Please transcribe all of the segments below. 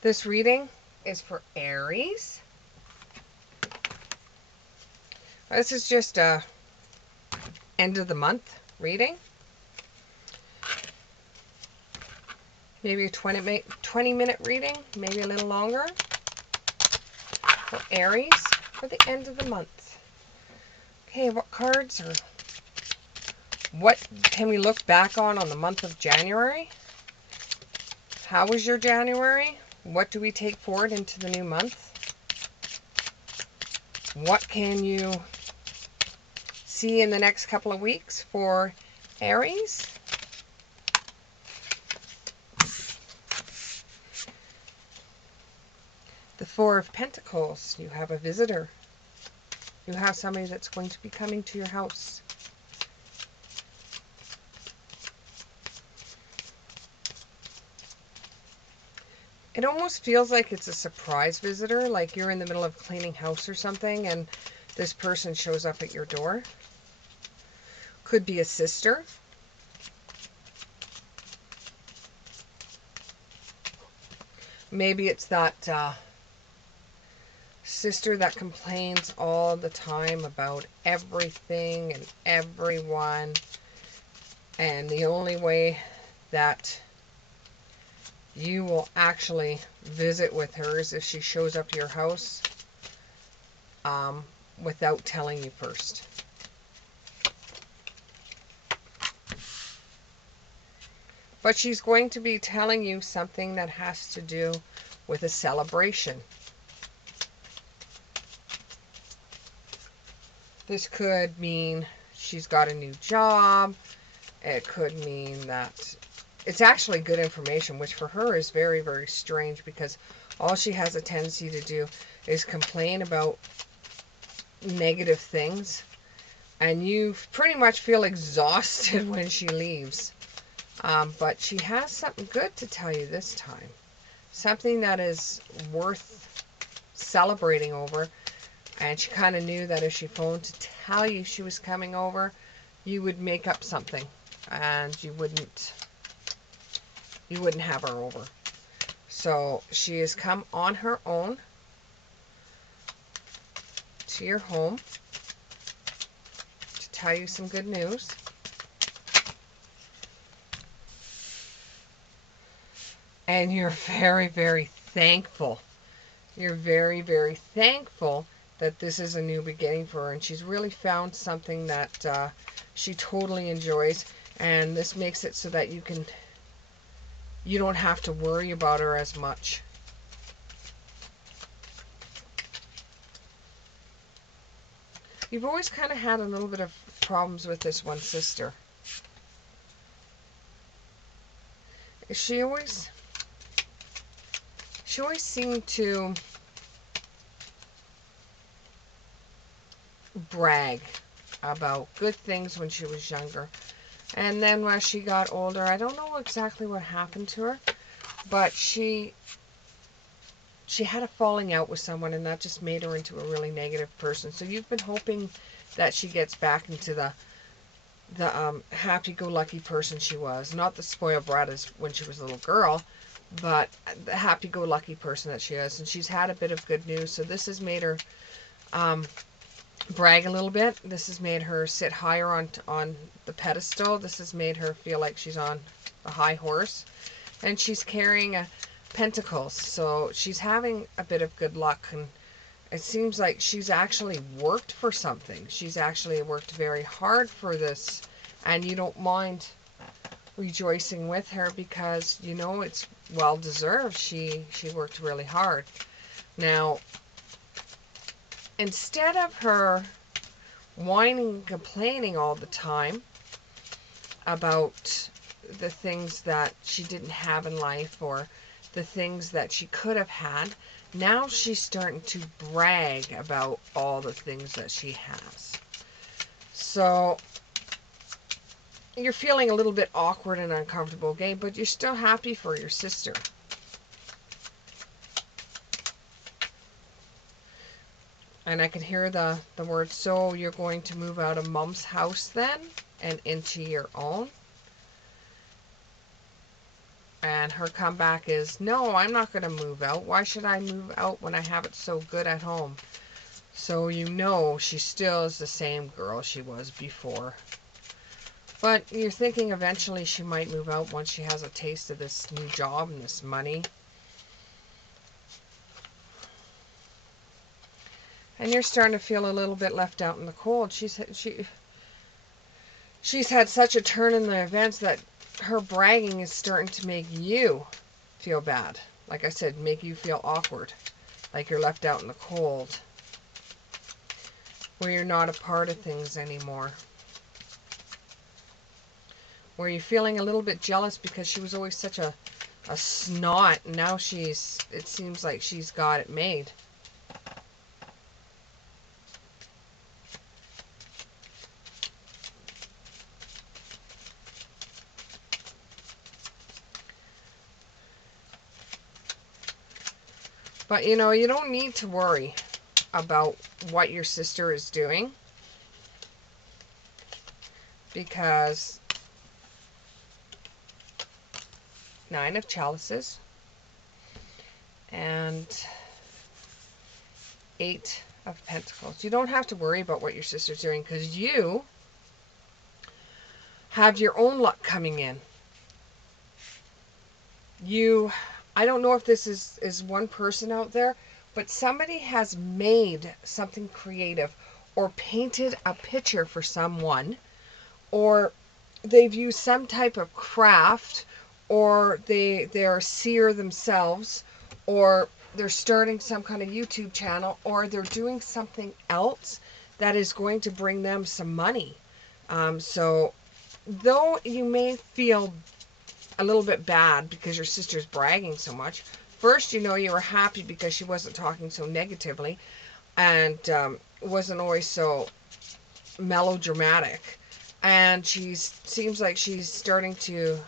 This reading is for Aries. This is just a end of the month reading. Maybe a 20-minute reading, maybe a little longer. For Aries for the end of the month. Okay, what cards or what can we look back on the month of January? How was your January? What do we take forward into the new month? What can you see in the next couple of weeks for Aries? The Four of Pentacles. You have a visitor. You have somebody that's going to be coming to your house. It almost feels like it's a surprise visitor, like you're in the middle of cleaning house or something and this person shows up at your door. Could be a sister. Maybe it's that sister that complains all the time about everything and everyone. And the only way that you will actually visit with her is if she shows up to your house without telling you first. But she's going to be telling you something that has to do with a celebration. This could mean she's got a new job. It could mean that it's actually good information, which for her is very, very strange because all she has a tendency to do is complain about negative things. And you pretty much feel exhausted when she leaves. But she has something good to tell you this time. Something that is worth celebrating over. And she kind of knew that if she phoned to tell you she was coming over, you would make up something. And you wouldn't have her over. So she has come on her own to your home to tell you some good news. And you're very, very thankful. You're very, very thankful that this is a new beginning for her. And she's really found something that she totally enjoys. And this makes it so that you don't have to worry about her as much. You've always kind of had a little bit of problems with this one sister. She always seemed to brag about good things when she was younger. And then when she got older, I don't know exactly what happened to her, but she had a falling out with someone, and that just made her into a really negative person. So you've been hoping that she gets back into the happy-go-lucky person she was. Not the spoiled brat as when she was a little girl, but the happy-go-lucky person that she is. And she's had a bit of good news, so this has made her brag a little bit. This has made her sit higher on the pedestal. This has made her feel like she's on a high horse. And she's carrying a pentacles, so she's having a bit of good luck. And it seems like she's actually worked for something. She's actually worked very hard for this. And you don't mind rejoicing with her because you know it's well deserved. She worked really hard. Now, instead of her whining and complaining all the time about the things that she didn't have in life or the things that she could have had, now she's starting to brag about all the things that she has. So you're feeling a little bit awkward and uncomfortable, okay? But you're still happy for your sister. And I can hear the word, so you're going to move out of mom's house then and into your own. And And her comeback is, no, I'm not going to move out. Why should I move out when I have it so good at home? So you know she still is the same girl she was before. But you're thinking eventually she might move out once she has a taste of this new job and this money. And you're starting to feel a little bit left out in the cold. She's had such a turn in the events that her bragging is starting to make you feel bad. Like I said, make you feel awkward. Like you're left out in the cold. Where you're not a part of things anymore. Where you're feeling a little bit jealous because she was always such a snot. And now it seems like she's got it made. But you know, you don't need to worry about what your sister is doing. Because 9 of Chalices and 8 of Pentacles. You don't have to worry about what your sister's doing because you have your own luck coming in. I don't know if this is one person out there, but somebody has made something creative or painted a picture for someone, or they've used some type of craft, or they're a seer themselves, or they're starting some kind of YouTube channel, or they're doing something else that is going to bring them some money. So though you may feel a little bit bad because your sister's bragging so much, first, you know, you were happy because she wasn't talking so negatively and wasn't always so melodramatic. And seems like she's starting to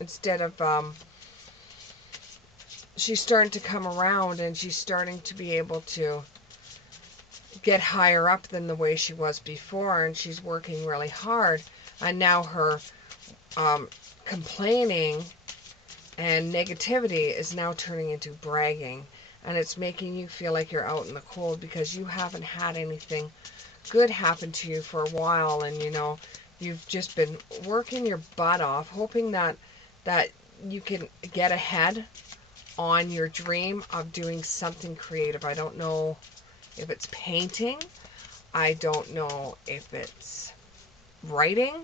instead of she's starting to come around, and she's starting to be able to get higher up than the way she was before, and she's working really hard. And now her complaining and negativity is now turning into bragging, and it's making you feel like you're out in the cold because you haven't had anything good happen to you for a while, and you know, you've just been working your butt off hoping that you can get ahead on your dream of doing something creative. I don't know if it's painting, I don't know if it's writing,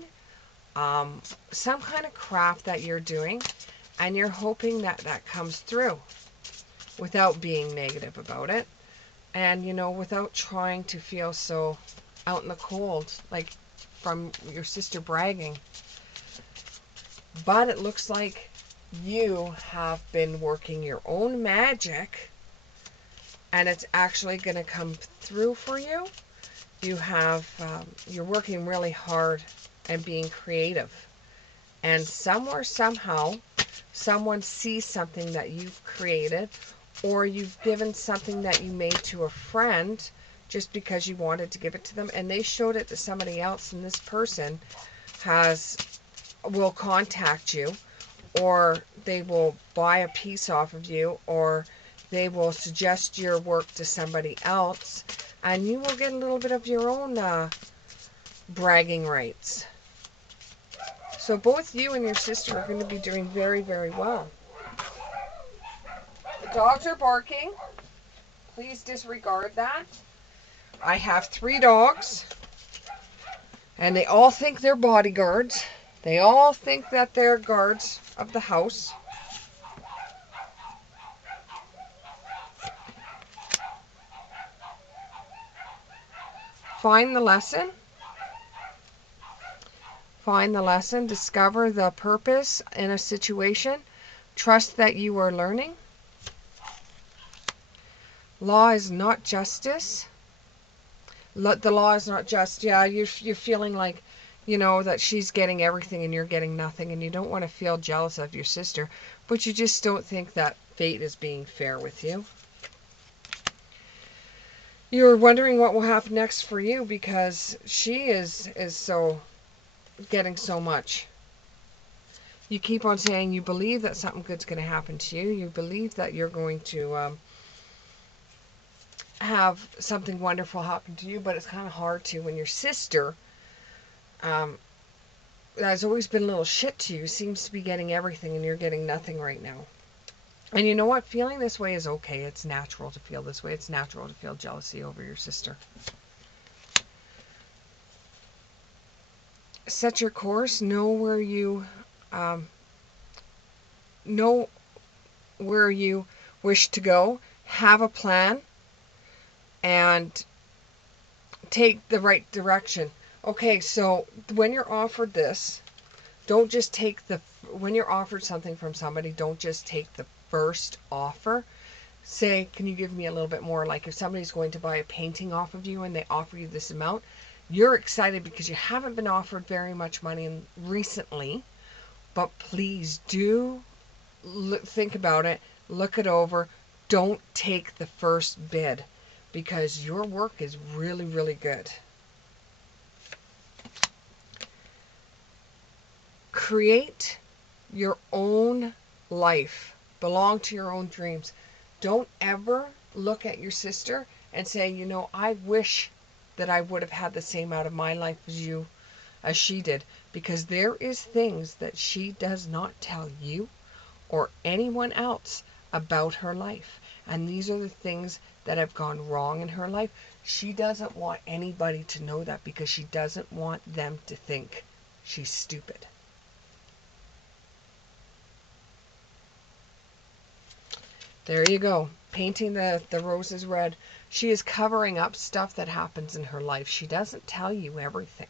some kind of craft that you're doing, and you're hoping that that comes through without being negative about it, and you know, without trying to feel so out in the cold like from your sister bragging. But it looks like you have been working your own magic, and it's actually going to come through for you. You're working really hard and being creative, and somewhere, somehow, someone sees something that you've created, or you've given something that you made to a friend just because you wanted to give it to them, and they showed it to somebody else, and this person will contact you, or they will buy a piece off of you, or they will suggest your work to somebody else, and you will get a little bit of your own bragging rights. So both you and your sister are going to be doing very, very well. The dogs are barking. Please disregard that. I have 3 dogs, and they all think they're bodyguards. They all think that they're guards of the house. Find the lesson. Find the lesson. Discover the purpose in a situation. Trust that you are learning. Law is not justice. The law is not just. Yeah, you're feeling like, you know, that she's getting everything and you're getting nothing, and you don't want to feel jealous of your sister, but you just don't think that fate is being fair with you. You're wondering what will happen next for you because she is so getting so much. You keep on saying you believe that something good's going to happen to you. You believe that you're going to have something wonderful happen to you, but it's kind of hard to when your sister, um, that's always been a little shit to you, seems to be getting everything and you're getting nothing right now. And you know what? Feeling this way is okay. It's natural to feel this way. It's natural to feel jealousy over your sister. Set your course. Um, know where you wish to go. Have a plan and take the right direction. Okay, so when you're offered this, don't just take when you're offered something from somebody, don't just take the first offer. Say, can you give me a little bit more? Like if somebody's going to buy a painting off of you and they offer you this amount, you're excited because you haven't been offered very much money recently, but please do think about it, look it over. Don't take the first bid because your work is really, really good. Create your own life. Belong to your own dreams. Don't ever look at your sister and say, you know, I wish that I would have had the same out of my life as she did, because there is things that she does not tell you or anyone else about her life. And these are the things that have gone wrong in her life. She doesn't want anybody to know that because she doesn't want them to think she's stupid. There you go. Painting the roses red. She is covering up stuff that happens in her life. She doesn't tell you everything.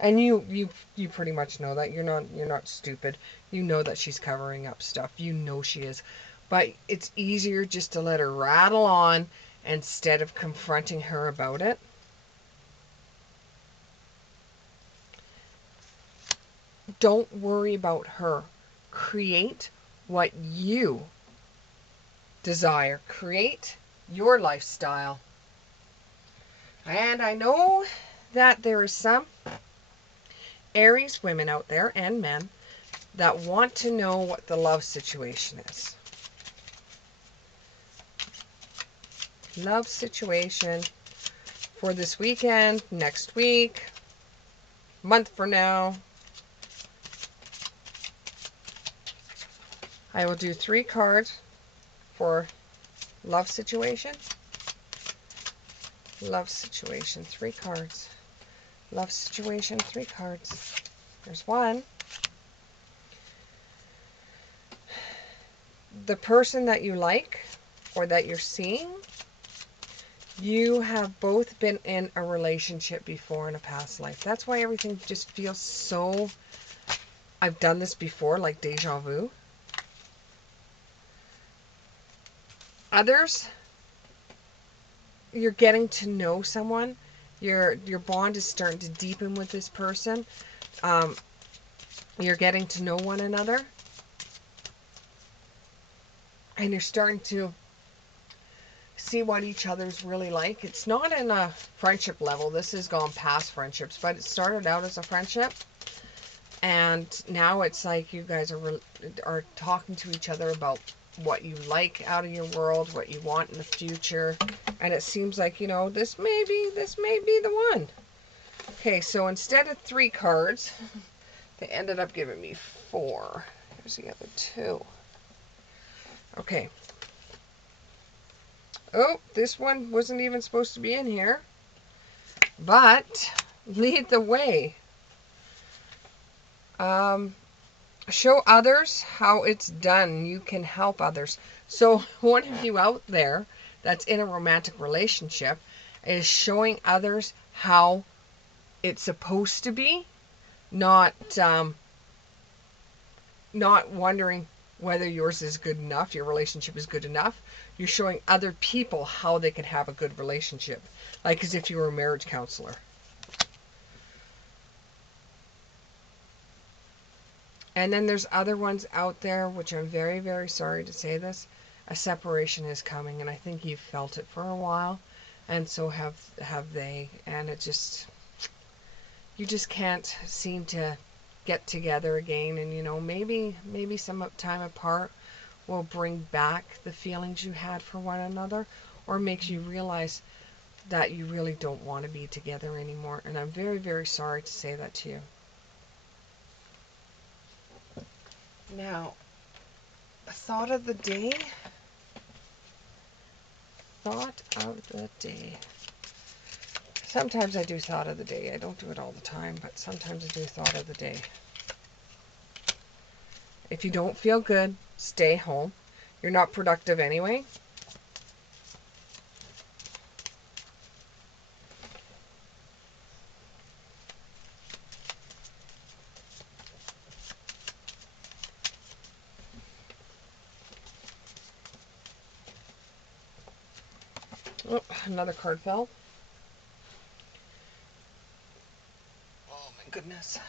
And you pretty much know that. You're not stupid. You know that she's covering up stuff. You know she is. But it's easier just to let her rattle on instead of confronting her about it. Don't worry about her. Create what you desire. Create your lifestyle. And I know that there is some Aries women out there and men that want to know what the love situation is. Love situation for this weekend, next week, month from now. I will do 3 cards for love situation. Love situation, 3 cards. Love situation, 3 cards. There's one. The person that you like or that you're seeing, you have both been in a relationship before in a past life. That's why everything just feels so, I've done this before, like deja vu. Others, you're getting to know someone. Your bond is starting to deepen with this person. You're getting to know one another. And you're starting to see what each other's really like. It's not in a friendship level. This has gone past friendships, but it started out as a friendship. And now it's like you guys are talking to each other about what you like out of your world, what you want in the future. And it seems like, you know, this may be the one. Okay, so instead of 3 cards, they ended up giving me 4. Here's the other 2. Okay. Oh, this one wasn't even supposed to be in here. But lead the way. Show others how it's done. You can help others. So one of you out there that's in a romantic relationship is showing others how it's supposed to be, not wondering whether yours is good enough, your relationship is good enough. You're showing other people how they can have a good relationship, like as if you were a marriage counselor. And then there's other ones out there, which I'm very, very sorry to say this. A separation is coming, and I think you've felt it for a while, and so have they. And it just, you just can't seem to get together again, and maybe some time apart will bring back the feelings you had for one another, or makes you realize that you really don't want to be together anymore. And I'm very, very sorry to say that to you. Now, thought of the day. Thought of the day. Sometimes I do thought of the day. I don't do it all the time, but sometimes I do thought of the day. If you don't feel good, stay home. You're not productive anyway. Oh, another card fell. Oh my goodness.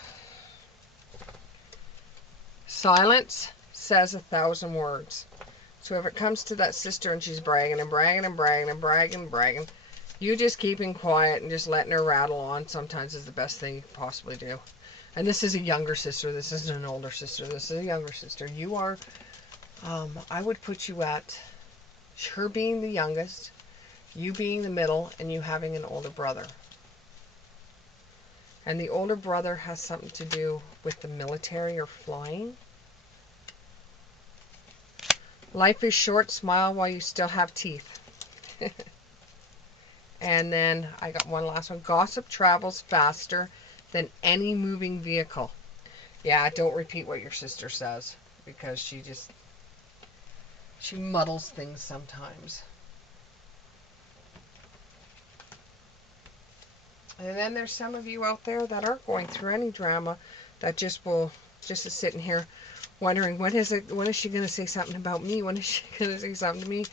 Silence says 1,000 words. So if it comes to that sister and she's bragging and bragging and bragging and bragging and bragging, you just keeping quiet and just letting her rattle on sometimes is the best thing you can possibly do. And this is a younger sister. This isn't an older sister. This is a younger sister. You are, I would put you at her being the youngest, you being the middle, and you having an older brother. And the older brother has something to do with the military or flying. Life is short. Smile while you still have teeth. And then I got one last one. Gossip travels faster than any moving vehicle. Yeah, don't repeat what your sister says, because she muddles things sometimes. And then there's some of you out there that aren't going through any drama, that just is sitting here wondering, when is she going to say something about me? When is she going to say something to me?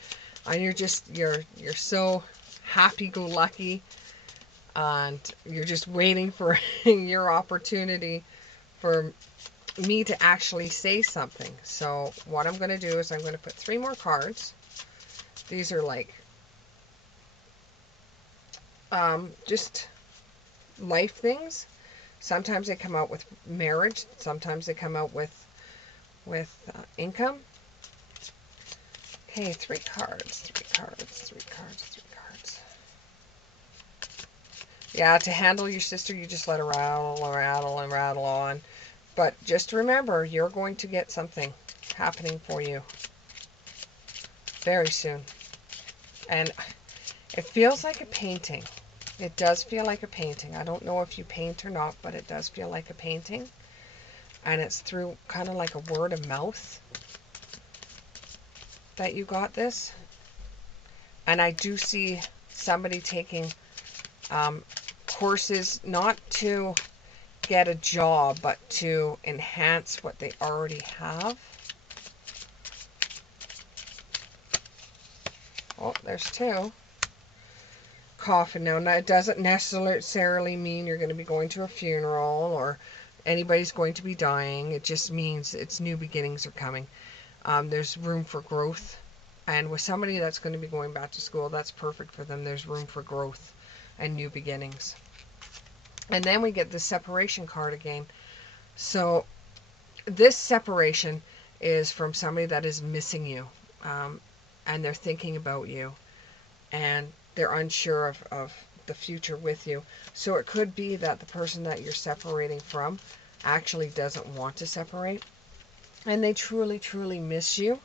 And you're so happy-go-lucky, and you're just waiting for your opportunity for me to actually say something. So what I'm going to do is I'm going to put 3 more cards. These are like just life things. Sometimes they come out with marriage. Sometimes they come out with income. Okay, 3 cards, 3 cards, 3 cards, 3 cards. Yeah, to handle your sister, you just let her rattle and rattle and rattle on. But just remember, you're going to get something happening for you very soon. And it feels like a painting. It does feel like a painting. I don't know if you paint or not, but it does feel like a painting. And it's through kind of like a word of mouth that you got this. And I do see somebody taking courses, not to get a job, but to enhance what they already have. Oh, there's 2. Coffin. Now, it doesn't necessarily mean you're going to be going to a funeral or anybody's going to be dying. It just means it's new beginnings are coming. There's room for growth. And with somebody that's going to be going back to school, that's perfect for them. There's room for growth and new beginnings. And then we get the separation card again. So this separation is from somebody that is missing you, and they're thinking about you, and they're unsure of the future with you. So it could be that the person that you're separating from actually doesn't want to separate, and they truly, truly miss you,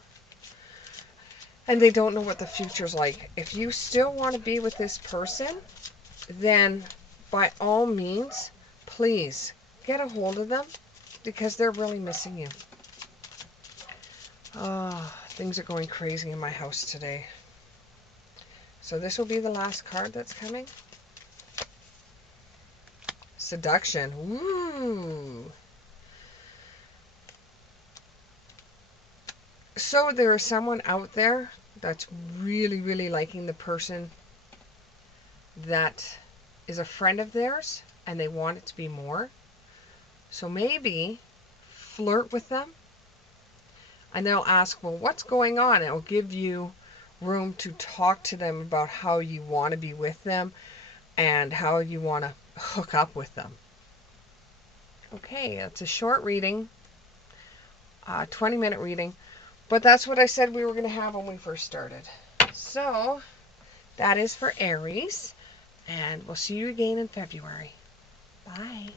and they don't know what the future's like. If you still want to be with this person, then by all means, please get a hold of them, because they're really missing you. Oh, things are going crazy in my house today. So this will be the last card that's coming. Seduction. Woo! So there is someone out there that's really, really liking the person that is a friend of theirs, and they want it to be more. So maybe flirt with them, and they'll ask, well, what's going on? It'll give you room to talk to them about how you want to be with them and how you want to hook up with them. Okay, it's a short reading, 20-minute reading, but that's what I said we were going to have when we first started. So, that is for Aries, and we'll see you again in February. Bye.